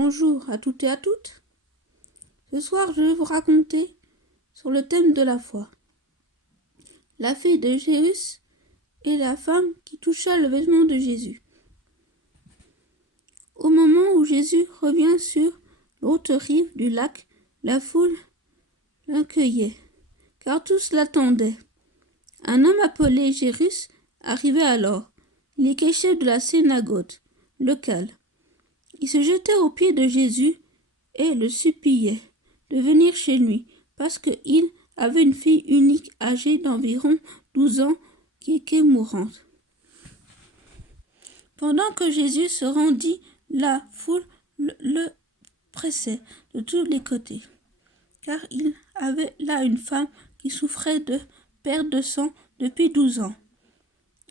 Bonjour à toutes et à toutes. Ce soir, je vais vous raconter sur le thème de la foi. La fille de Jairus et la femme qui toucha le vêtement de Jésus. Au moment où Jésus revient sur l'autre rive du lac, la foule l'accueillait, car tous l'attendaient. Un homme appelé Jairus arrivait alors. Il était chef de la synagogue locale. Il se jetait aux pieds de Jésus et le suppliait de venir chez lui, parce qu'il avait une fille unique âgée d'environ 12 ans qui était mourante. Pendant que Jésus se rendit, la foule le pressait de tous les côtés, car il avait là une femme qui souffrait de perte de sang depuis 12 ans.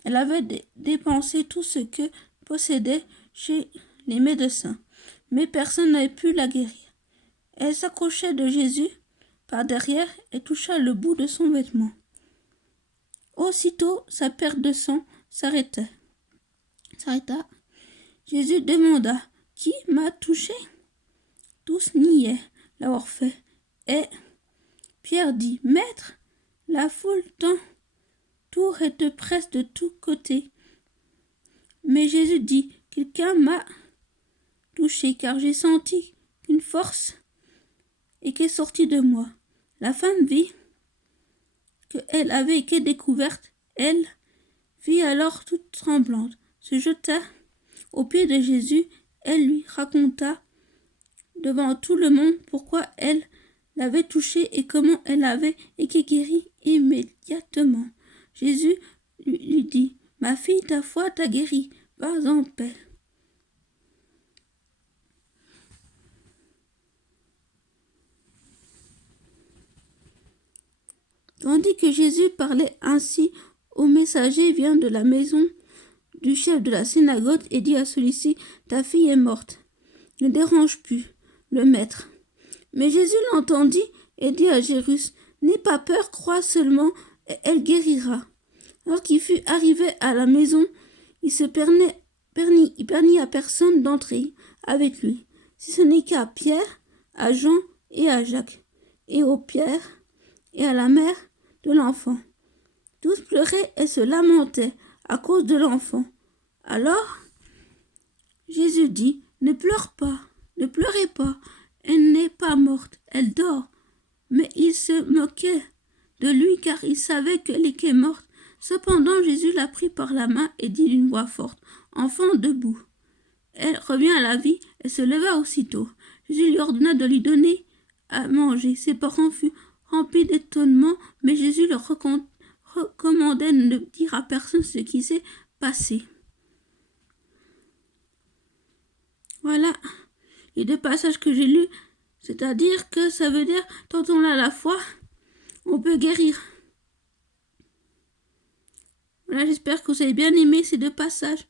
Elle avait dépensé tout ce que possédait chez les médecins, mais personne n'avait pu la guérir. Elle s'approchait de Jésus par derrière et toucha le bout de son vêtement. Aussitôt, sa perte de sang s'arrêta. Jésus demanda « Qui m'a touché ?» Tous niaient l'avoir fait. Et Pierre dit « Maître, la foule t'entoure et te presse de tous côtés. » Mais Jésus dit « Quelqu'un m'a touché, car j'ai senti qu'une force était sortie de moi. » La femme vit qu'elle avait été découverte. Elle vit alors toute tremblante, se jeta aux pieds de Jésus. Elle lui raconta devant tout le monde pourquoi elle l'avait touché et comment elle avait été guérie immédiatement. Jésus lui dit « Ma fille, ta foi t'a guérie, va en paix. » Tandis que Jésus parlait ainsi, au messager vient de la maison du chef de la synagogue et dit à celui-ci « Ta fille est morte, ne dérange plus le maître. » Mais Jésus l'entendit et dit à Jairus « N'aie pas peur, crois seulement, et elle guérira. » Lorsqu'il fut arrivé à la maison, il se permit à personne d'entrer avec lui, si ce n'est qu'à Pierre, à Jean et à Jacques, et au Pierre et à la mère de l'enfant. Tous pleuraient et se lamentaient à cause de l'enfant. Alors Jésus dit « Ne pleurez pas, elle n'est pas morte, elle dort. » Mais ils se moquaient de lui car ils savaient qu'elle était morte. Cependant Jésus la prit par la main et dit d'une voix forte « Enfant, debout. » Elle revint à la vie et se leva aussitôt. Jésus lui ordonna de lui donner à manger. Ses parents furent remplis d'étonnement, mais Jésus leur recommandait de ne dire à personne ce qui s'est passé. Voilà les deux passages que j'ai lus, c'est-à-dire que ça veut dire, quand on a la foi, on peut guérir. Voilà, j'espère que vous avez bien aimé ces deux passages.